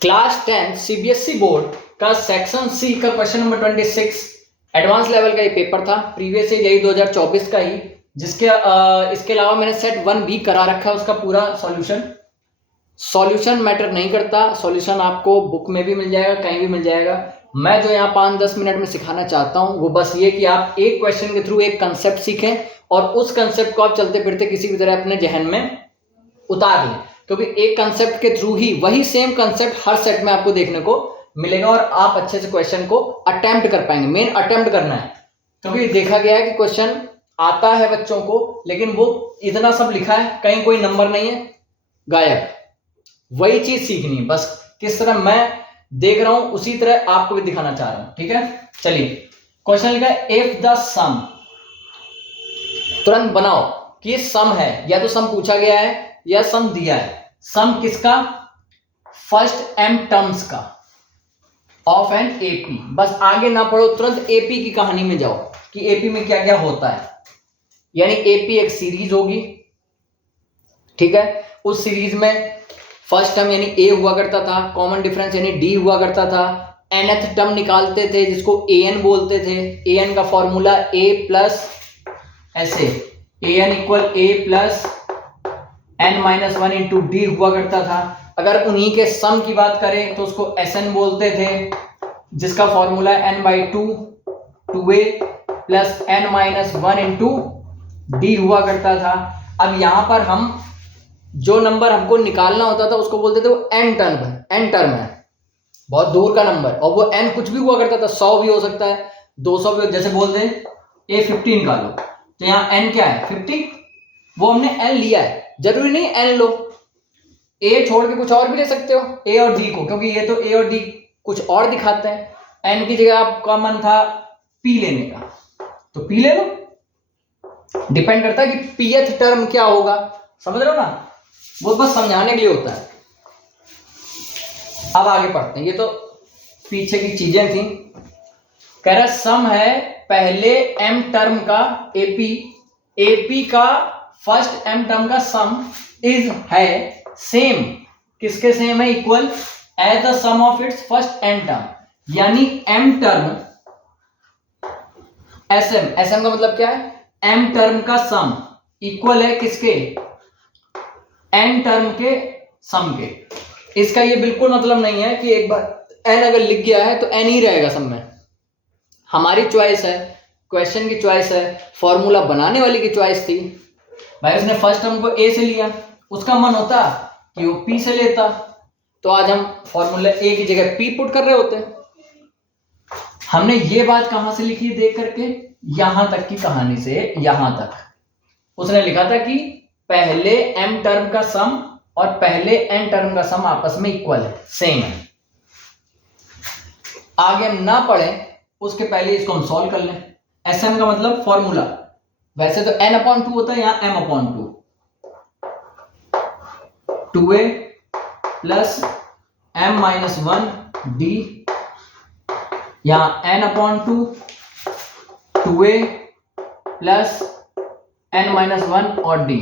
Class 10 CBSE board का section C का question number 26 advance level का ये पेपर था। प्रीवियस यही 2024 का ही, जिसके इसके अलावा मैंने सेट 1 भी करा रखा है। उसका पूरा सॉल्यूशन मैटर नहीं करता। सॉल्यूशन आपको बुक में भी मिल जाएगा, कहीं भी मिल जाएगा। मैं जो यहाँ 5-10 मिनट में सिखाना चाहता हूँ वो बस ये कि आप एक क्वेश्चन के थ्रू एक कंसेप्ट सीखें और उस कंसेप्ट को आप चलते फिरते किसी भी तरह अपने जहन में उतार लें, क्योंकि एक कंसेप्ट के थ्रू ही वही सेम कंसेप्ट हर सेट में आपको देखने को मिलेगा और आप अच्छे से क्वेश्चन को अटेम्प्ट कर पाएंगे। मेन अटेम्प्ट करना है, क्योंकि देखा गया है कि क्वेश्चन आता है बच्चों को, लेकिन वो इतना सब लिखा है, कहीं कोई नंबर नहीं है, गायब। वही चीज सीखनी है, बस किस तरह मैं देख रहा हूं उसी तरह आपको भी दिखाना चाह रहा हूं। ठीक है, चलिए क्वेश्चन लिखा है इफ द सम। तुरंत बनाओ कि सम है, या तो सम पूछा गया है या सम दिया है। सम किसका? फर्स्ट एम टर्म्स का ऑफ एन एपी। बस आगे ना पढ़ो, तुरंत एपी की कहानी में जाओ कि एपी में क्या क्या होता है। यानी एपी एक सीरीज होगी, ठीक है। उस सीरीज में फर्स्ट टर्म यानी ए हुआ करता था, कॉमन डिफरेंस यानी डी हुआ करता था। nth टर्म निकालते थे जिसको an बोलते थे। an का फॉर्मूला a प्लस ऐसे an equal a plus n-1 into D हुआ करता था। अगर उन्हीं के सम की बात करें तो उसको sn बोलते थे, जिसका formula n/2 2a plus n-1 into D हुआ करता था। अब यहां पर हम जो नंबर हमको निकालना होता था उसको बोलते थे वो n टर्म है, बहुत दूर का नंबर। और वो n कुछ भी हुआ करता था, 100 भी हो सकता है, 200 भी। जैसे बोल दें a15 निकालो, तो यहाँ n क्या है? 50। वो हमने n लिया है, जरूरी नहीं n लो, a छोड़ के कुछ और भी ले सकते हो, a और d को, क्योंकि ये तो a और d कुछ और दिखाते हैं। n की जगह आपका मन था p लेने का, तो p ले लो। डिपेंड करता है कि pth टर्म क्या होगा, समझ रहे हो ना। वो बस समझाने के लिए होता है। अब आगे पढ़ते हैं, ये तो पीछे की चीजें थी। कह रहा सम है पहले m टर्म का एपी का फर्स्ट m टर्म का सम इज है सेम। किसके सेम है? Equal as the sum of its first n term. यानी m टर्म sm का मतलब क्या है? m टर्म का सम इक्वल है किसके? n टर्म के सम के। इसका ये बिल्कुल मतलब नहीं है कि एक बार n अगर लिख गया है तो n ही रहेगा सम में। हमारी चॉइस है, क्वेश्चन की चॉइस है, फॉर्मूला बनाने वाले की चॉइस थी। भाई उसने फर्स्ट टर्म को a से लिया, उसका मन होता कि वो p से लेता, तो आज हम फॉर्मूला a की जगह p पुट कर रहे होते। हमने ये बात कहां से लिखी देख करके? यहां तक की कहानी से यहां तक उसने लिखा था कि पहले m टर्म का सम और पहले n टर्म का सम आपस में इक्वल है, सेम है। आगे हम ना पढ़ें उसके पहले इसको हम सॉल्व कर लें। sm का मतलब फॉर्मूला, वैसे तो n/2 होता है, यहां m/2 2a plus m-1 d, यहां n/2 2a प्लस n-1 और d।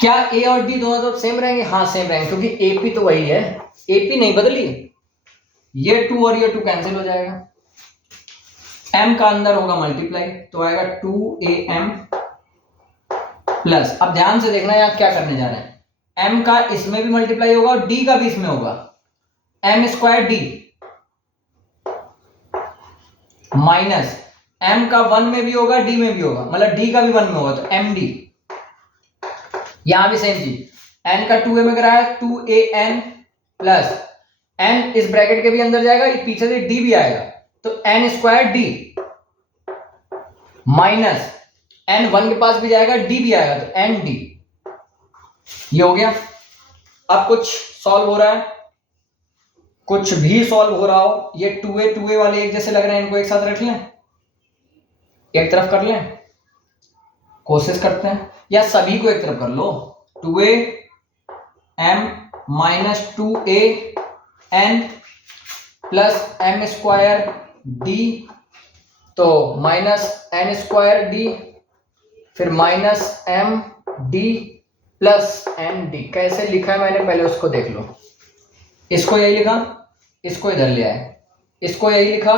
क्या a और d दोनों तरफ सेम रहेंगे? हाँ सेम रहेंगे, क्योंकि AP तो वही है, AP नहीं बदली। ये 2 और ये 2 कैंसिल हो जाएगा, m का अंदर होगा मल्टीप्लाई, तो आएगा 2am प्लस। अब ध्यान से देखना यहां क्या करने जा रहे हैं। m का इसमें भी मल्टीप्लाई होगा और d का भी इसमें होगा, m² d माइनस m का 1 में भी होगा d में भी होगा, मतलब d का भी 1 में होगा, तो md। यहां भी सेम चीज, n का 2a में कराया 2an प्लस n इस ब्रैकेट के भी अंदर जाएगा, पीछे से d भी आएगा, तो n² d माइनस n 1 के पास भी जाएगा, d भी आएगा, तो nd। ये हो गया। अब कुछ सॉल्व हो रहा है, कुछ भी सॉल्व हो रहा हो, ये 2a वाले एक जैसे लग रहे हैं, इनको एक साथ रख लें, एक तरफ कर लें, कोशिश करते हैं, या सभी को एक तरफ कर लो। 2am minus 2an plus m² d, तो माइनस n² d, फिर minus m d plus n d। कैसे लिखा है मैंने, पहले उसको देख लो। इसको यही लिखा, इसको इधर ले आए, इसको यही लिखा,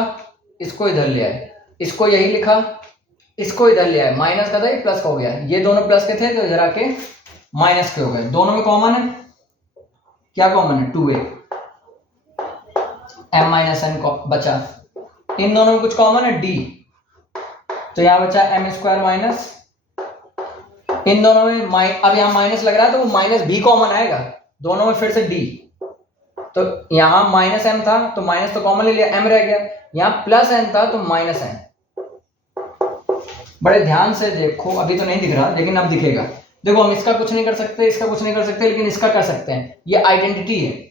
इसको इधर ले आए, इसको यही लिखा, इसको इधर ले आए, माइनस का था ये प्लस का हो गया, ये दोनों प्लस के थे तो इधर आके माइनस के हो गए। दोनों में कॉमन है, क्या कॉमन है? 2a, m माइनस n बचा। इन दोनों में कुछ कॉमन है, d, तो यहां बचा m स्क्वायर माइनस, इन दोनों में अब यहां माइनस लग रहा है तो वो माइनस भी कॉमन आएगा, दोनों में फिर से d, तो यहां माइनस m था तो माइनस तो कॉमन ले लिया, m रह गया, यहां प्लस n था तो माइनस n। बड़े ध्यान से देखो, अभी तो नहीं दिख रहा लेकिन अब दिखेगा। देखो हम इसका कुछ नहीं कर सकते, इसका कुछ नहीं कर सकते, लेकिन इसका कर सकते हैं, ये आइडेंटिटी है।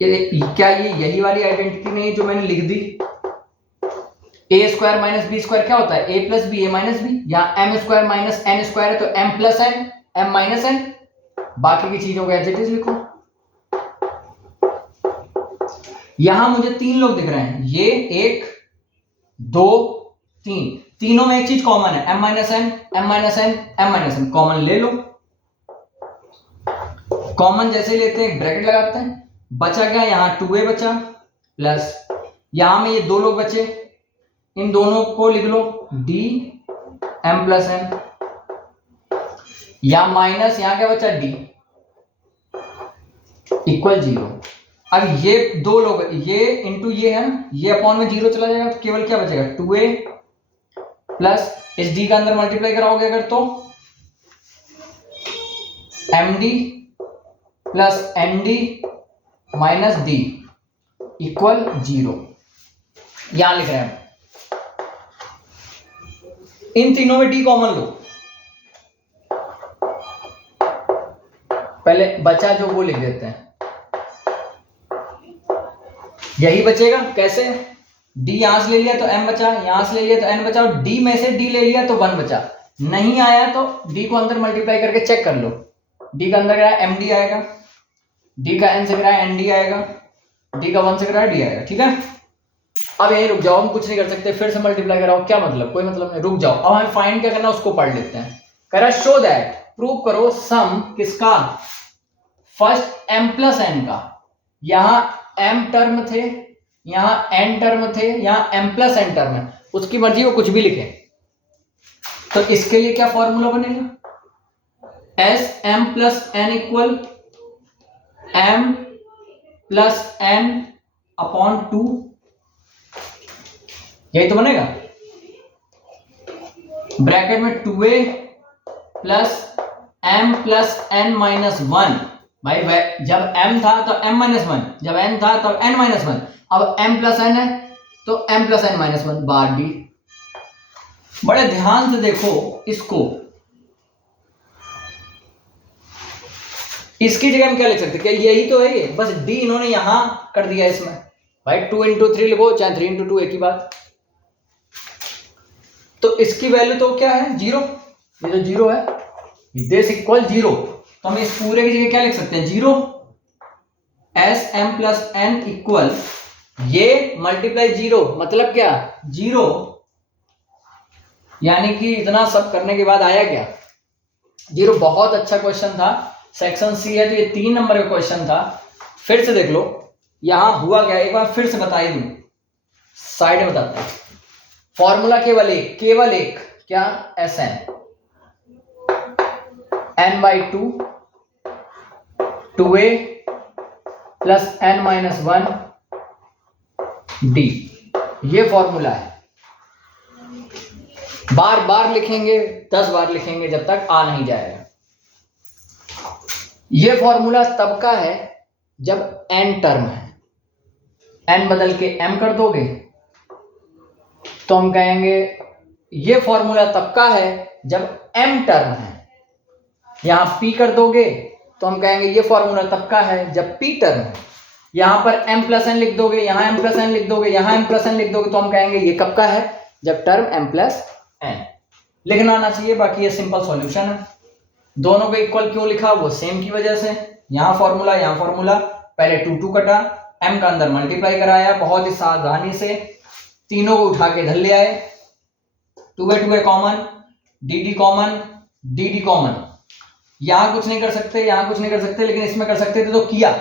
क्या ये यही वाली आइडेंटिटी नहीं जो मैंने लिख दी? A square minus B square क्या होता है? A plus B, A minus B. यहाँ M square minus N square है तो M plus N, M minus N. बाकी की चीजों को एज इट इज लिखो। यहां मुझे 3 लोग दिख रहे हैं, ये 1 2 3, तीनों में एक चीज कॉमन है, M minus N, M minus N, M minus N. Common ले लो, कॉमन जैसे लेते हैं ब्रैकेट लगाते हैं, बचा क्या? यहाँ 2a बचा प्लस यहां में ये 2 लोग बचे, इन दोनों को लिख लो d m प्लस n, या माइनस यहां क्या बचा? d equal 0। अब ये 2 लोग, ये इंटू ये है ना, ये अपॉन में 0 चला जाएगा तो केवल क्या बचेगा? 2a प्लस इस d का अंदर मल्टीप्लाई कराओगे अगर तो md plus nd minus d equal 0। यहां लिख रहे हैं, इन तीनों में d कॉमन लो। पहले बचा जो वो लिख देते हैं, यही बचेगा। कैसे? d यहां से ले लिया तो m बचा, यहां से ले लिया तो n बचा, और d में से d ले लिया तो 1 बचा। नहीं आया तो d को अंदर मल्टीप्लाई करके चेक कर लो, d का अंदर क्या है? md आएगा, d का n से क्या है? nd आएगा, d का 1 से क्या है? d आएगा। ठीक है, अब यही रुक जाओ, हम कुछ नहीं कर सकते, फिर से मल्टीप्लाई कराओ, क्या मतलब? कोई मतलब नहीं, रुक जाओ। अब हमें फाइंड क्या करना है उसको पढ़ लेते हैं। कह रहा है शो दैट, प्रूव करो सम किसका? फर्स्ट m प्लस n का। यहां m टर्म थे, यहां n टर्म थे, यहां m प्लस n टर्म है, उसकी मर्जी वो कुछ भी लिखे। तो इसके लिए क्या फॉर्मूला बनेगा? S m plus n equal m plus n upon 2, यही तो बनेगा। ब्रैकेट में 2a plus m plus n minus 1। भाई जब m था तो m माइनस 1, जब n था तब n माइनस 1, अब m प्लस n है तो m प्लस n माइनस 1 बार d। बड़े ध्यान से देखो इसको, इसकी जगह हम क्या लिख सकते हैं? क्या यही तो है ये, बस d इन्होंने यहां कर दिया इसमें। भाई 2 इंटू 3 लिखो, चाहे 3 इंटू 2, एक ही बात। तो इसकी वैल्यू तो क्या है? 0, ये तो 0 है, दिस इक्वल 0। तो हम इस पूरे की जगह क्या लिख सकते हैं? 0 S M plus N equal, ये मल्टीप्लाई 0 मतलब क्या? 0, यानी कि इतना सब करने के बाद आया क्या? 0। बहुत अच्छा क्वेश्चन था, सेक्शन सी है तो ये 3 नंबर का क्वेश्चन था। फिर से देख लो यहां हुआ क्या, एक बार फिर से बता ही दूं, साइड में बताते हैं। फॉर्मूला केवल एक, क्या? S N, n by 2, 2a plus n minus 1 d, ये फॉर्मूला है। बार बार लिखेंगे, 10 बार लिखेंगे जब तक आ नहीं जाएगा। ये फॉर्मूला तब का है जब n टर्म है, n बदल के m कर दोगे तो हम कहेंगे ये फॉर्मूला तब का है जब m टर्म है। यहां p कर दोगे तो हम कहेंगे ये फॉर्मूला तब का है जब p टर्म है। यहां पर m प्लस n लिख दोगे, यहां m प्लस n लिख दोगे, यहां m प्लस n लिख दोगे, तो हम कहेंगे ये कब का है? जब टर्म m प्लस n। लिखना आना चाहिए, बाकी ये सिंपल सॉल्यूशन है। दोनों को इक्वल क्यों लिखा? वो सेम की वजह से। यहां फॉर्मूला, यहां फॉर्मूला, पहले 2 2 कटा, m का अंदर मल्टीप्लाई कराया बहुत ही सावधानी से, तीनों को उठा के इधर ले आए, 2a 2a common, dd common, dd common, यहां कुछ नहीं कर सकते, यहां कुछ नहीं कर सकते, लेकिन इसमें कर सकते थे तो किया।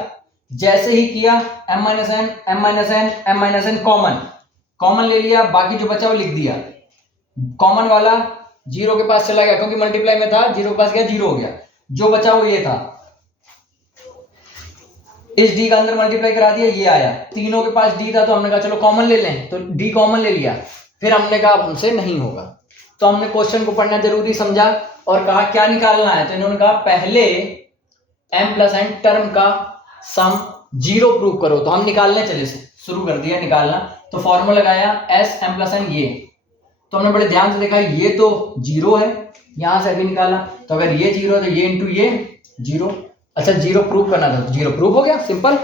जैसे ही किया m minus N M minus N M minus N common ले लिया, बाकी जो बचा वो लिख दिया। कॉमन वाला 0 के पास चला गया क्योंकि मल्टीप्लाई में था, 0 के पास गया 0 हो गया। जो बचा वो ये था, इस d का अंदर मल्टीप्लाई करा दिया, ये आया। तीनों के पास d था तो हमने कहा चलो कॉमन ले लें, तो d कॉमन ले लिया। फिर हमने कहा अब हमसे नहीं होगा, तो हमने क्वेश्चन को पढ़ना जरूरी समझा और कहा क्या निकालना है। तो इन्होंने कहा पहले m प्लस एन टर्म का सम 0 प्रूव करो। तो हम निकालने चले से शुरू कर दिया निकालना। तो फॉर्मूला लगाया s m प्लस एन, ये तो हमने बड़े ध्यान से देखा ये तो 0 है, यहां से अभी निकाला। तो अगर ये 0 है तो ये इंटू ये 0। अच्छा 0 प्रूव करना था, तो 0 प्रूव हो गया, सिंपल।